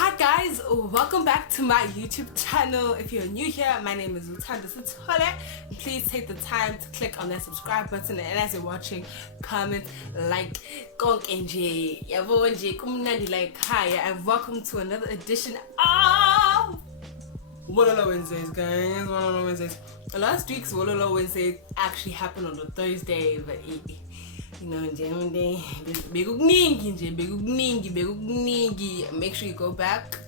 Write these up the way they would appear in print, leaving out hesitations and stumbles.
Hi guys, welcome back to my YouTube channel. If you're new here, my name is Adulthood. Please take the time to click on that subscribe button, and as you're watching, comment, like, and welcome to another edition of Wololo Wednesdays, guys. Wololo Wednesdays. Last week's Wololo Wednesday actually happened on a Thursday, but you know, make sure you go back,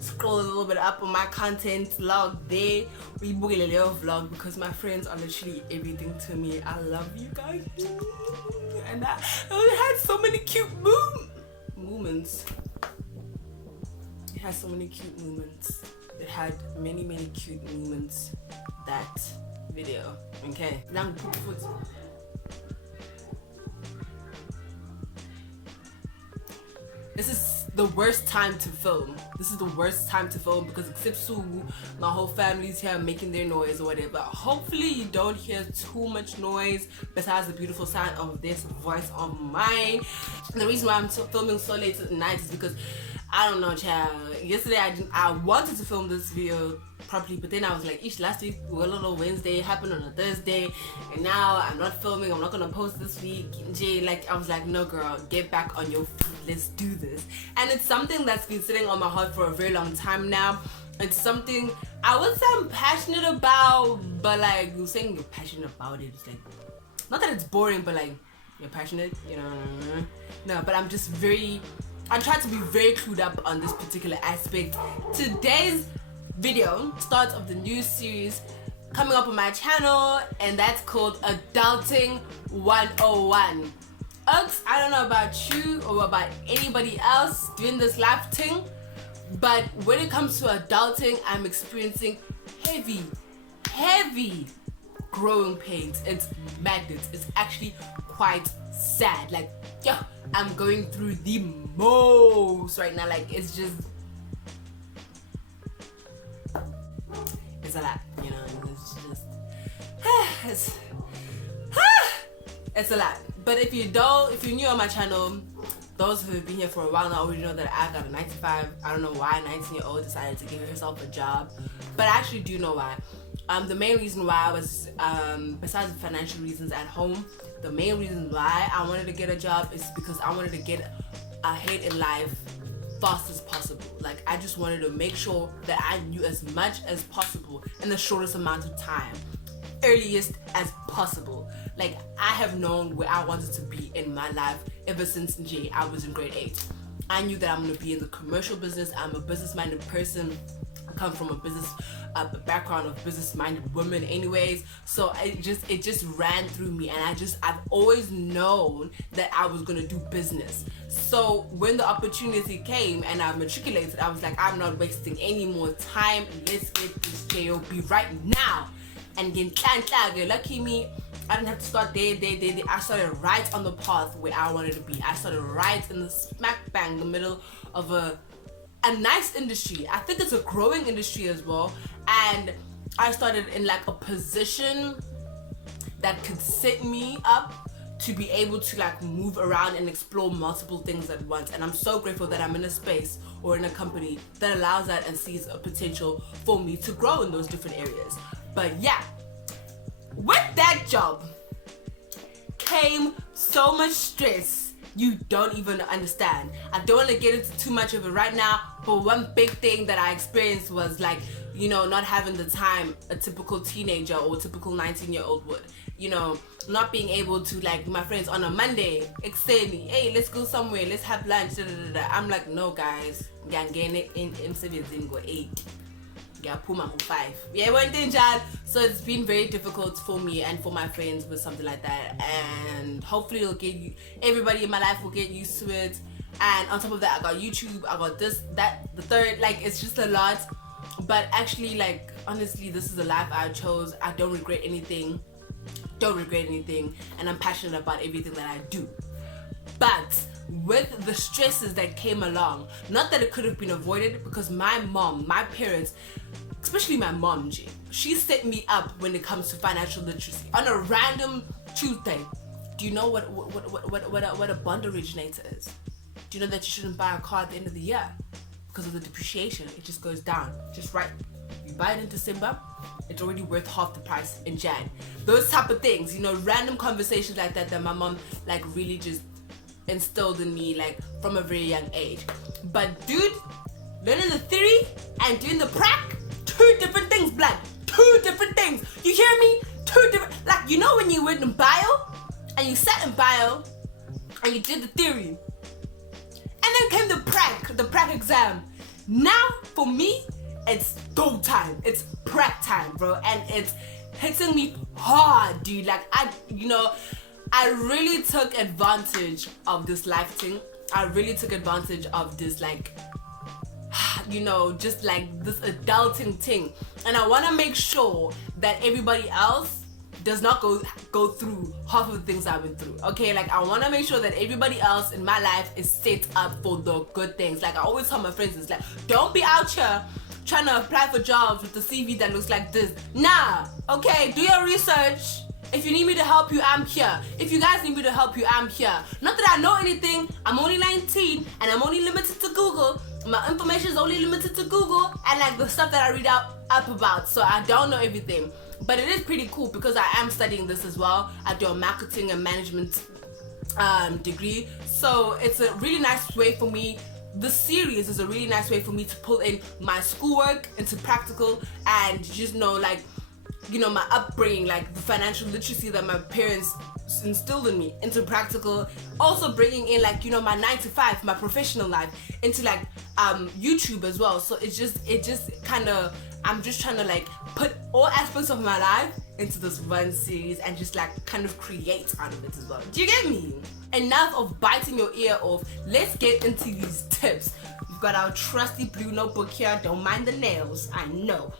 scroll a little bit up on my content log there. We book a little vlog because my friends are literally everything to me. I love you guys, and I had so many cute moments. It had so many cute moments. It had many cute moments. That video, okay. Now this is the worst time to film. This is the worst time to film because except Sugu, my whole family's here making their noise or whatever. Hopefully you don't hear too much noise besides the beautiful sound of this voice of mine. And the reason why I'm filming so late at night is because I don't know, child. Yesterday I wanted to film this video properly, but then I was like, last week Wololo Wednesday happened on a Thursday, and now I'm not filming. I'm not gonna post this week. Like I was like, no girl, get back on your feet. Let's do this. And it's something that's been sitting on my heart for a very long time now. It's something I would say I'm passionate about, but like you're saying you're passionate about it, it's like not that it's boring, but like you're passionate, you know. No, but I'm trying to be very clued up on this particular aspect. Today's video starts of the new series coming up on my channel, and that's called Adulting 101. Uggs, I don't know about you or about anybody else doing this life thing, but when it comes to adulting, I'm experiencing heavy growing pains. It's madness. It's actually quite sad. Like, yo, I'm going through the most right now. Like, it's a lot, you know. It's a lot. But if you're new on my channel, those who have been here for a while now already know that I got a 9-to-5. I don't know why a 19-year-old decided to give herself a job, but I actually do know why. The main reason why I was, besides the financial reasons at home, the main reason why I wanted to get a job is because I wanted to get ahead in life fast as possible. Like, I just wanted to make sure that I knew as much as possible in the shortest amount of time, earliest as possible. Like, I have known where I wanted to be in my life ever since I was in grade 8. I knew that I'm going to be in the commercial business. I'm a business-minded person. I come from a business background of business-minded women anyways, so it just ran through me, and I've always known that I was going to do business. So when the opportunity came and I matriculated, I was like, I'm not wasting any more time. Let's get this job right now. And then lucky me, I didn't have to start there. I started right on the path where I wanted to be. I started right in the smack bang the middle of a nice industry. I think it's a growing industry as well, and I started in like a position that could set me up to be able to like move around and explore multiple things at once. And I'm so grateful that I'm in a space or in a company that allows that and sees a potential for me to grow in those different areas. But yeah, with that job came so much stress you don't even understand. I don't want to get into too much of it right now, but one big thing that I experienced was like, you know, not having the time a typical teenager or typical 19-year-old would. You know, not being able to, like, my friends on a Monday extend me, hey, let's go somewhere, let's have lunch, I'm like, no guys, in 8. Yeah, Puma 5. Yeah, went in Jan. So it's been very difficult for me and for my friends with something like that. And hopefully it'll get you, everybody in my life will get used to it. And on top of that, I got YouTube, I got this, that, the third. Like, it's just a lot. But actually, like, honestly, this is the life I chose. I don't regret anything. And I'm passionate about everything that I do. But with the stresses that came along, not that it could have been avoided, because my mom, my parents, especially my mom, she set me up when it comes to financial literacy. On a random Tuesday, do you know what a bond originator is? Do you know that you shouldn't buy a car at the end of the year? because of the depreciation. It just goes down, just right. You buy it in December, it's already worth half the price in Jan. Those type of things, random conversations like that my mom like really just instilled in me like from a very young age. But dude, learning the theory and doing the prac, two different things, blood. Two different things. You hear me? Two different. Like, when you went in bio and you sat in bio and you did the theory, and then came the prac exam. Now for me, it's go time. It's prac time, bro, and it's hitting me hard, dude. Like I really took advantage of this life thing. I really took advantage of this, like, just like this adulting thing. And I want to make sure that everybody else does not go through half of the things I went through. Okay, like I want to make sure that everybody else in my life is set up for the good things. Like I always tell my friends, it's like, don't be out here trying to apply for jobs with the CV that looks like this. Nah, okay, do your research. If you need me to help you, I'm here. If you guys need me to help you, I'm here. Not that I know anything. I'm only 19 and I'm only limited to Google. My information is only limited to Google and like the stuff that I read up about. So I don't know everything. But it is pretty cool because I am studying this as well. I do a marketing and management degree. So it's a really nice way for me. This series is a really nice way for me to pull in my schoolwork into practical and just my upbringing, like the financial literacy that my parents instilled in me into practical. Also bringing in like my 9 to 5, my professional life into like YouTube as well. So it just kind of, I'm just trying to like put all aspects of my life into this one series and just like kind of create out of it as well. Do you get me? Enough of biting your ear off. Let's get into these tips. We've got our trusty blue notebook here. Don't mind the nails, I know.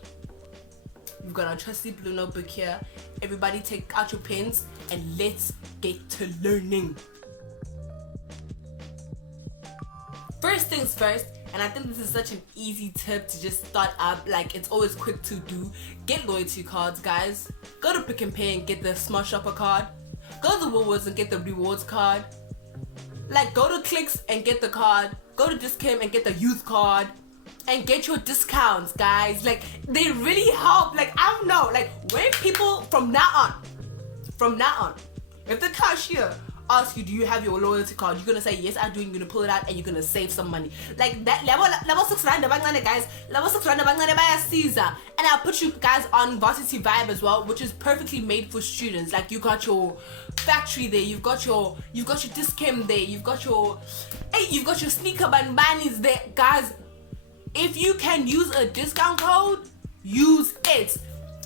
We've got our trusty blue notebook here. Everybody take out your pens and let's get to learning. First things first, and I think this is such an easy tip to just start up, like it's always quick to do. Get loyalty cards, guys. Go to Pick and Pay and get the Smart Shopper card. Go to the Woolworths and get the rewards card. Like go to Clicks and get the card. Go to Discount and get the youth card. And get your discounts, guys. Like they really help. Like I don't know, like when people from now on, if the cashier asks you, do you have your loyalty card, you're gonna say yes I do, and you're gonna pull it out and you're gonna save some money. Like that level 6 rand guys, level 6 rand by Caesar. And I'll put you guys on Varsity Vibe as well, which is perfectly made for students. Like you got your factory there, you've got your discount there, you've got your sneaker bunnies there, guys. If you can use a discount code, use it.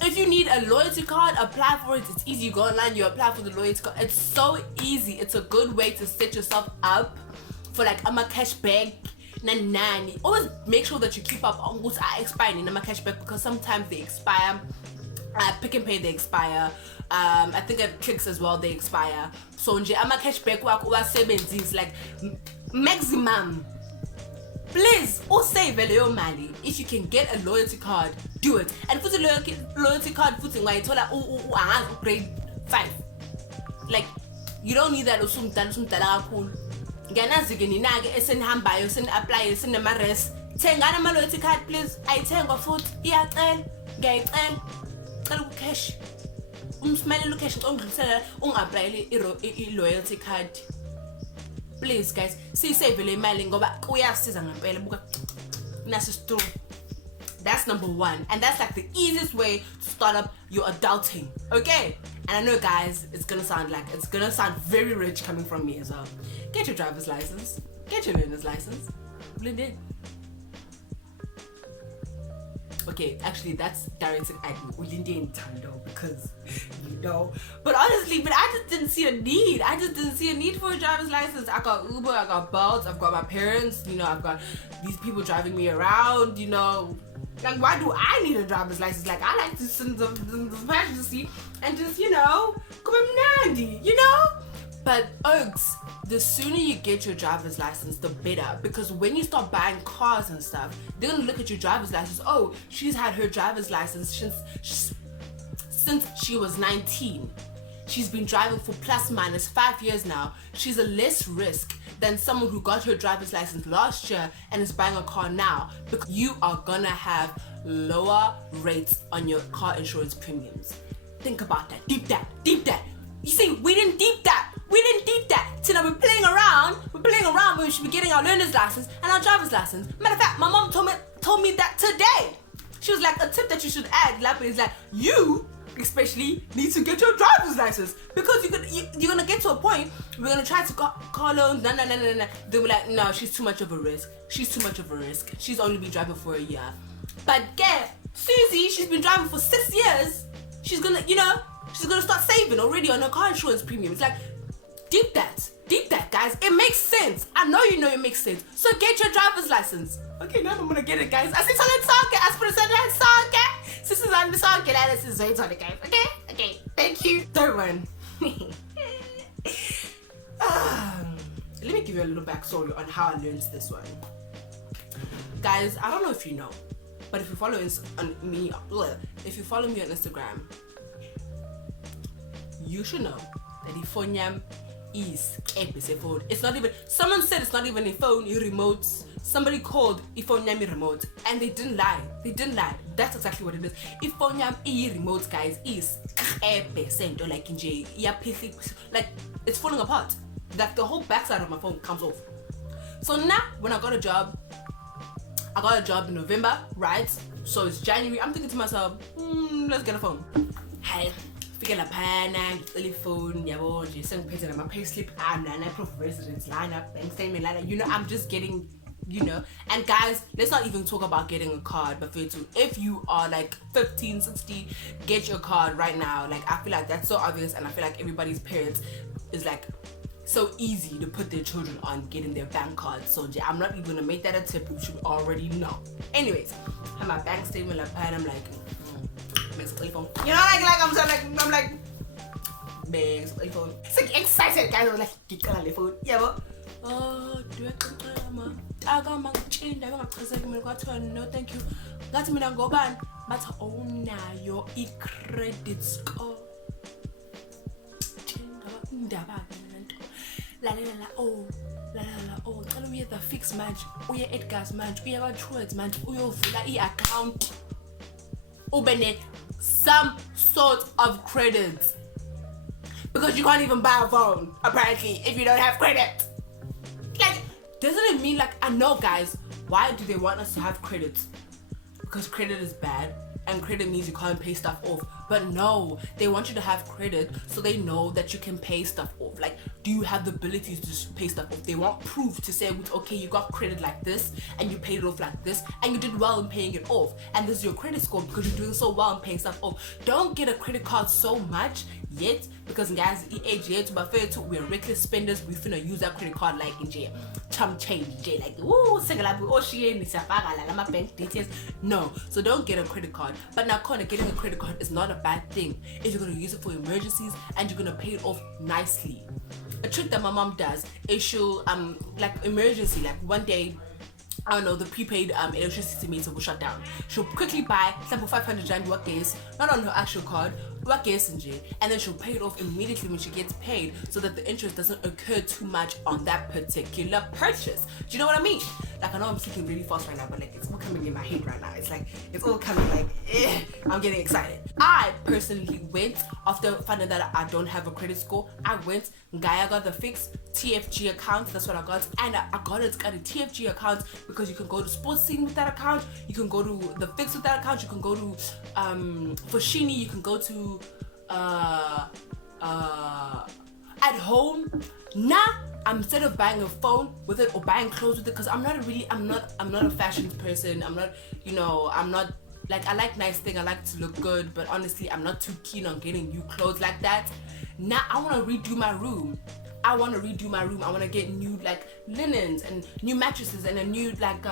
If you need a loyalty card, apply for it. It's easy. You go online, you apply for the loyalty card. It's so easy. It's a good way to set yourself up for like a cashback. Nani. Always make sure that you keep up on what's expiring in a cashback because sometimes they expire. Pick and Pay, they expire. I think at Clicks as well, they expire. So nje ama cashback wako 7 days, like maximum. Please, save leyo mali. If you can get a loyalty card, do it. And put a loyalty card footing why it's all like grade 5. Like you don't need that usumdala kakhulu. Ngiyanazi ke nina ke esenihambayo apply senema res. Thengana ama loyalty card please. Ayithengwa futhi iyacela. Ngiyayicela. Cela ucash. Umsmele location ongidlulisela ungapply i-loyalty card. Please guys, save le mali ngoba kuyasiza ngempela buka nasi store. That's number 1, and that's like the easiest way to start up your adulting. Okay? And I know guys, it's gonna sound very rich coming from me as well. Get your driver's license, get your learner's license, blend in. Okay, actually that's directed at me, because but honestly, I just didn't see a need for a driver's license. I got Uber, I got Bolt, I've got my parents, I've got these people driving me around, like why do I need a driver's license? Like I like to sit in the passenger seat and just, come Nandi, But Oaks, the sooner you get your driver's license, the better. Because when you start buying cars and stuff, they're gonna look at your driver's license. Oh, she's had her driver's license since she was 19. She's been driving for plus minus 5 years now. She's a less risk than someone who got her driver's license last year and is buying a car now, because you are gonna have lower rates on your car insurance premiums. Think about that. Deep that. You see, we didn't deep that. So now we're playing around when we should be getting our learner's license and our driver's license. Matter of fact, my mom told me that today. She was like, a tip that you should add, is like, you especially need to get your driver's license, because you're gonna get to a point, we're gonna try to car loans, nah. They were like, no, she's too much of a risk. She's only been driving for a year. But get Susie, she's been driving for 6 years. She's gonna start saving already on her car insurance premium. It's like, deep that, guys. It makes sense. I know you know it makes sense. So get your driver's license. Okay, now I'm gonna get it, guys. This is on the song. This is on it, guys. Okay. Thank you. Third one. Let me give you a little backstory on how I learned this one. Guys, I don't know if you know, but if you follow me on Instagram, you should know that the phone is phone. It's not even, someone said it's not even a phone, your remotes. Somebody called phone remote and they didn't lie. That's exactly what it is. Phone remote, guys, is or like in J, like it's falling apart. Like the whole backside of my phone comes off. So now when I got a job in November, right? So it's January. I'm thinking to myself, let's get a phone. Hey, figure la pana, telephone, yabo, just paying on my payslip, and proof of residence, line up, bank statement, line up. I'm just getting, And guys, let's not even talk about getting a card. But if you are like 15, 16, get your card right now. Like I feel like that's so obvious, and I feel like everybody's parents is like so easy to put their children on getting their bank cards. So I'm not even gonna make that a tip. You should already know. Anyways, I have my bank statement like and I'm like, makes a telephone. I'm like, makes a telephone. It's like excited, guys. I'm like, get on the phone. Yeah, but do I got my change? I got my present. No, thank you. Got me go ban. But your credit score. Tell me the fix match, uye Edgar's match, uye Truett's match, uyovula account. Open some sort of credit, because you can't even buy a phone apparently if you don't have credit. Like, doesn't it mean, like, I know, guys, why do they want us to have credit? Because credit is bad and credit means you can't pay stuff off. But no, they want you to have credit so they know that you can pay stuff off. Like, do you have the ability to pay stuff off? They want proof to say, okay, you got credit like this and you paid it off like this and you did well in paying it off, and this is your credit score because you're doing so well in paying stuff off. Don't get a credit card so much yet, because guys, age yet, but we're reckless spenders. We finna use that credit card like in jail, chum change jail, like my bank details. No, so don't get a credit card. But now, getting a credit card is not a bad thing if you're gonna use it for emergencies and you're gonna pay it off nicely. A trick that my mom does is she'll like emergency, like one day, I don't know, the prepaid electricity meter will shut down. She'll quickly buy sample 500 rand work gas, not on her actual card, work gas and then she'll pay it off immediately when she gets paid, so that the interest doesn't occur too much on that particular purchase. Do you know what I mean? Like, I know I'm speaking really fast right now, but like it's all coming in my head right now. It's like, it's all coming like, I'm getting excited. I personally went, after finding that I don't have a credit score, I went, I got the fixed TFG account. That's what I got, and I got a TFG account because you can go to sports scene with that account, you can go to the fix with that account, you can go to Foschini, you can go to at home. Now, instead of buying a phone with it or buying clothes with it, because I'm not a fashion person. I'm not like, I like nice things, I like to look good, but honestly, I'm not too keen on getting new clothes like that. Now I want to redo my room. I want to get new like linens and new mattresses and a new like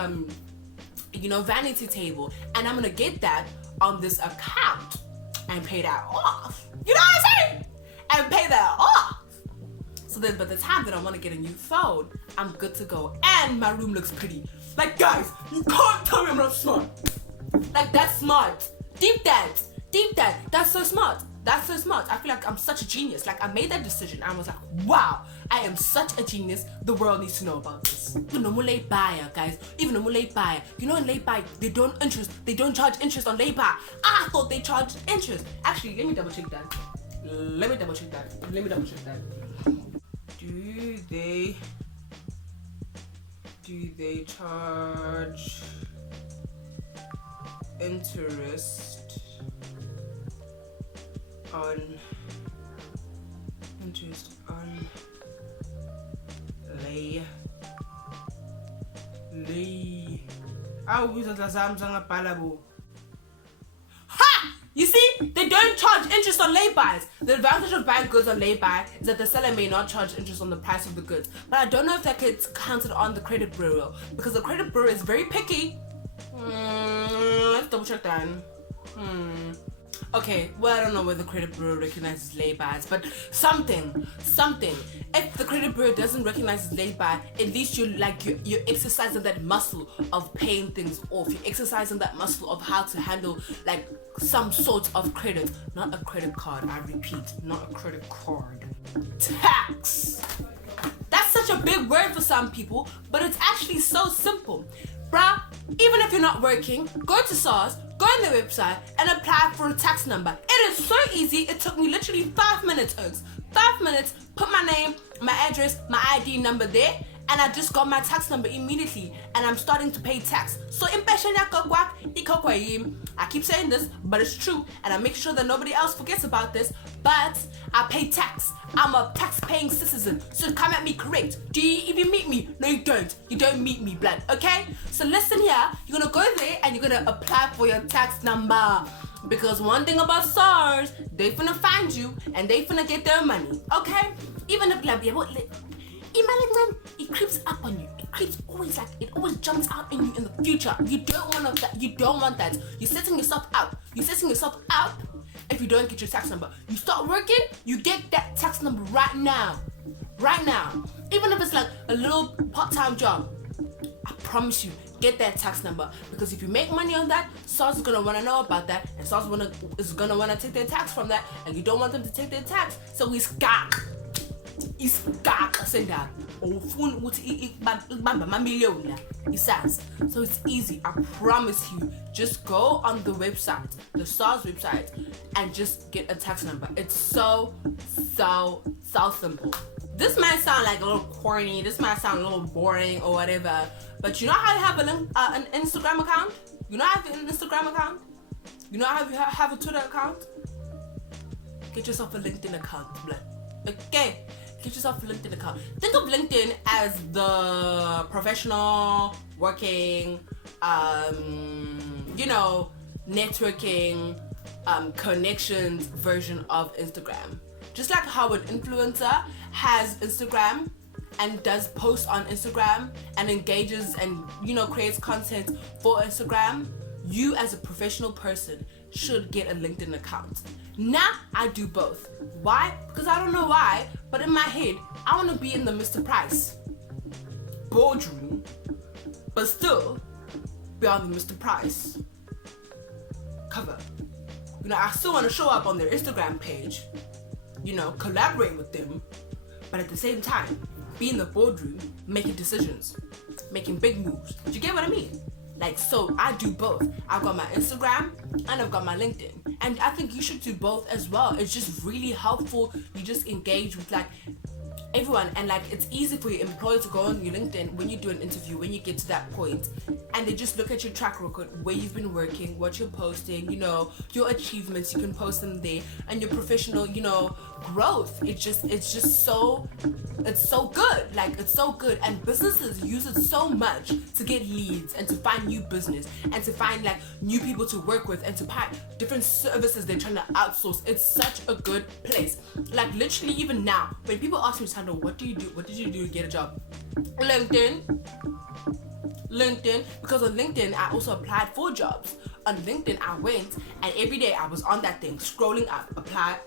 vanity table, and I'm gonna get that on this account and pay that off. You know what I'm saying? And pay that off. So then, by the time that I want to get a new phone, I'm good to go, and my room looks pretty. Like, guys, you can't tell me I'm not smart. Like, that's smart. Deep that. That's so smart. That's so smart. I feel like I'm such a genius. Like I made that decision. I was like, wow, I am such a genius. The world needs to know about this. Even no more late buyer, guys. Even no more late buyer. You know in late buy, they don't charge interest on late buy. I thought they charged interest. Actually, let me double check that. Do they charge interest on lay? Ha! You see, they don't charge interest on lay-bys. The advantage of buying goods on lay-by is that the seller may not charge interest on the price of the goods. But I don't know if that gets counted on the credit bureau, because the credit bureau is very picky. Let's double check that. Okay, well, I don't know whether the credit bureau recognizes lay-bys, but something. If the credit bureau doesn't recognize lay-by, at least you're exercising that muscle of paying things off. You're exercising that muscle of how to handle like some sort of credit, not a credit card. I repeat, not a credit card. Tax. That's such a big word for some people, but it's actually so simple. Bruh, even if you're not working, go to SARS, go on their website and apply for a tax number. It is so easy. It took me literally 5 minutes, 5 minutes, put my name, my address, my ID number there, and I just got my tax number immediately, and I'm starting to pay tax. So I keep saying this, but it's true, and I make sure that nobody else forgets about this, but I pay tax. I'm a tax-paying citizen, so come at me correct. Do you even meet me? No, you don't. You don't meet me, blood, okay? So listen here, you're gonna go there and you're gonna apply for your tax number. Because one thing about SARS, they finna find you and they finna get their money, okay? Even if it creeps up on you. It creeps always it always jumps out in you in the future. You don't want that. You don't want that. You're setting yourself up. If you don't get your tax number. You start working, you get that tax number right now. Even if it's like a little part-time job, I promise you, get that tax number, because if you make money on that, SARS is gonna want to know about that, and SARS is gonna want to take their tax from that, and you don't want them to take their tax. So so it's easy. I promise you. Just go on the website, the SARS website, and just get a tax number. It's so simple. This might sound like a little corny. This might sound a little boring or whatever. But you know how you have an Instagram account? You know how you have an Instagram account? You know how you have a Twitter account? Get yourself a LinkedIn account, blood. Okay? Get yourself a LinkedIn account. Think of LinkedIn as the professional, working, networking, connections version of Instagram. Just like how an influencer has Instagram and does posts on Instagram and engages and creates content for Instagram, you as a professional person should get a LinkedIn account. Now I do both. Why? Because I don't know why, but in my head I want to be in the Mr. Price boardroom, but still be on the Mr. Price cover. I still want to show up on their Instagram page, collaborate with them, but at the same time be in the boardroom making decisions, making big moves. Do you get what I mean? So I do both. I've got my Instagram and I've got my LinkedIn, and I think you should do both as well. It's just really helpful. You just engage with everyone, and it's easy for your employer to go on your LinkedIn when you do an interview, when you get to that point, and they just look at your track record, where you've been working, what you're posting, your achievements. You can post them there, and your professional growth. It's so good. It's so good, and businesses use it so much to get leads and to find new business and to find new people to work with and to buy different services they're trying to outsource. It's such a good place. Literally, even now, when people ask me, Sandra, what do you do? What did you do to get a job? LinkedIn, because on LinkedIn I also applied for jobs. On LinkedIn I went, and every day I was on that thing, scrolling up, apply.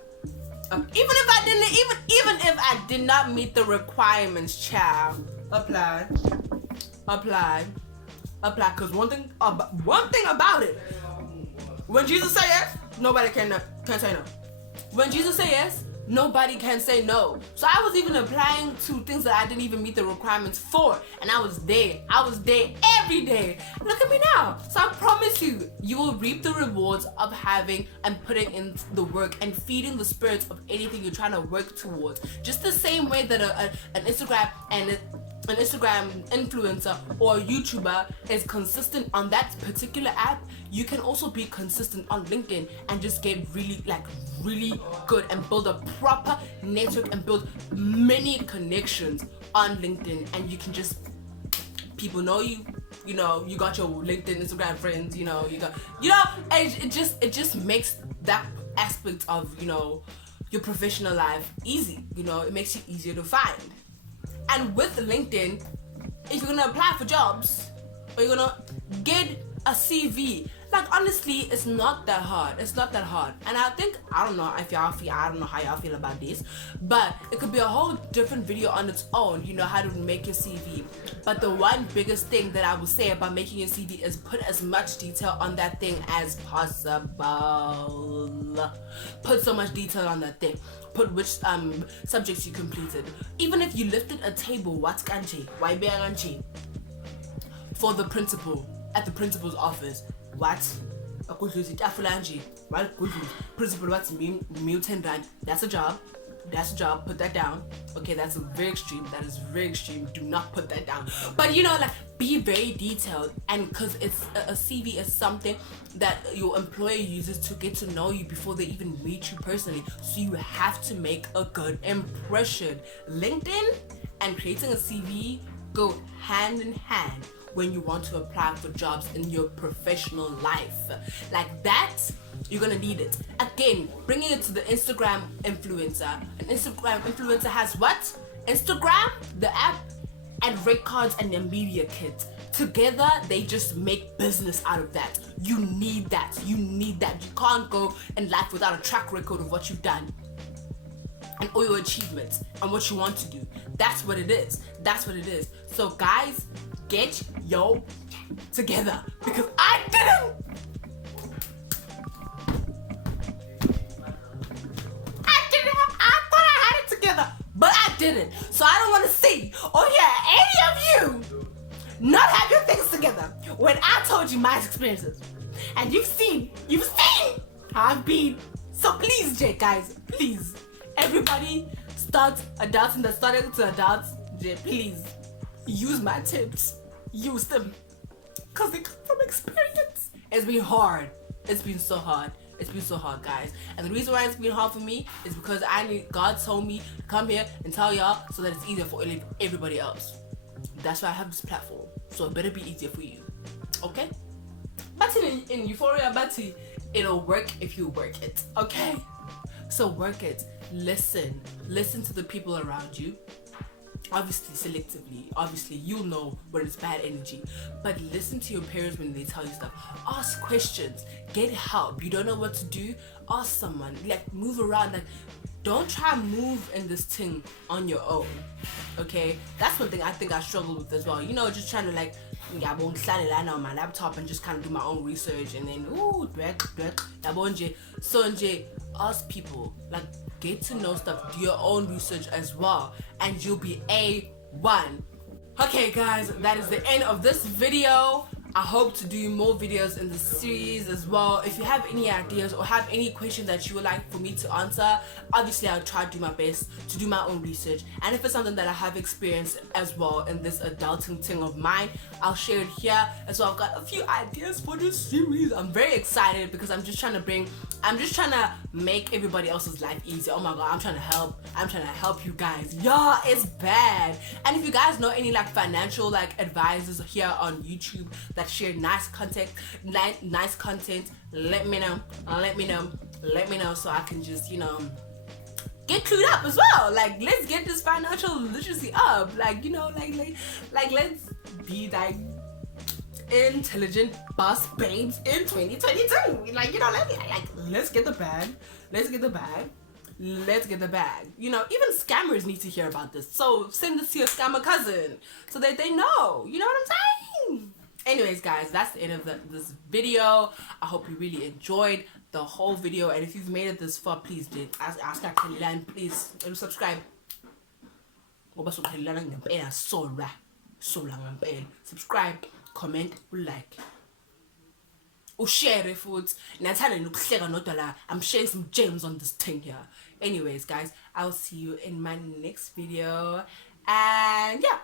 Even if I did not meet the requirements, child, apply. Cause one thing about it, when Jesus said yes, nobody can say no. When Jesus said yes, nobody can say no. So I was even applying to things that I didn't even meet the requirements for, and I was there every day. Look at me now. So I promise you, you will reap the rewards of having and putting in the work and feeding the spirits of anything you're trying to work towards. Just the same way that an Instagram influencer or a YouTuber is consistent on that particular app, you can also be consistent on LinkedIn and just get really good and build a proper network and build many connections on LinkedIn, and you can just, people know you, you know, you got your LinkedIn, Instagram friends, you know, it just makes that aspect of, you know, your professional life easy. You know, it makes it easier to find. And with LinkedIn, if you're gonna apply for jobs or you're gonna get a CV, like honestly, it's not that hard. It's not that hard. And I think, I don't know how y'all feel about this, but it could be a whole different video on its own, you know, how to make your CV. But the one biggest thing that I would say about making your CV is put as much detail on that thing as possible. Put so much detail on that thing. Put which subjects you completed. Even if you lifted a table, what's kanchi? Why be kanchi? For the principal at the principal's office. What? Principal, what's me 10 rand? That's a job. Put that down. Okay, that's very extreme. That is very extreme. Do not put that down. But you know, like, be very detailed, and because it's a CV is something that your employer uses to get to know you before they even meet you personally. So you have to make a good impression. LinkedIn and creating a CV go hand in hand when you want to apply for jobs in your professional life. Like that, you're gonna need it. Again, bringing it to the Instagram influencer. An Instagram influencer has what? Instagram, the app, and rate cards and their media kit. Together, they just make business out of that. You need that. You can't go in life without a track record of what you've done and all your achievements and what you want to do. That's what it is. So guys, get yo together, because I didn't. I thought I had it together, but I didn't. So I don't want to see or hear any of you not have your things together when I told you my experiences, and you've seen how I've been. So please, Jay, guys, please, everybody, start adulting that's starting to adult. Jay, please use my tips. Use them, because they come from experience. It's been hard. It's been so hard, guys. And the reason why it's been hard for me is because God told me to come here and tell y'all so that it's easier for everybody else. That's why I have this platform. So it better be easier for you. Okay? But in Euphoria, it'll work if you work it. Okay? So work it. Listen to the people around you. Obviously, selectively. Obviously, you'll know when it's bad energy. But listen to your parents when they tell you stuff. Ask questions. Get help. You don't know what to do? Ask someone. Like, move around. Like, don't try and move in this thing on your own. Okay? That's one thing I think I struggled with as well. You know, just trying to like, I won't stand on my laptop and just kind of do my own research and then, so ask people. Like, get to know stuff, do your own research as well, and you'll be A1. Okay guys, that is the end of this video. I hope to do more videos in the series as well. If you have any ideas or have any questions that you would like for me to answer, obviously I'll try to do my best to do my own research. And if it's something that I have experienced as well in this adulting thing of mine, I'll share it here as well. I've got a few ideas for this series. I'm very excited because I'm just trying to make everybody else's life easier. Oh my god, I'm trying to help you guys. Yeah, it's bad. And if you guys know any like financial like advisors here on YouTube that share nice content, let me know so I can just, you know, get clued up as well. Like, let's get this financial literacy up. Like, you know, like let's be like intelligent boss babes in 2022. Like, you know, let's get the bag. Let's get the bag. You know, even scammers need to hear about this. So send this to your scammer cousin so that they know. You know what I'm saying? Anyways, guys, that's the end of this video. I hope you really enjoyed the whole video, and if you've made it this far, please do ask please subscribe. Subscribe, comment, like, share it. I'm sharing some gems on this thing here. Anyways, guys, I'll see you in my next video, and yeah.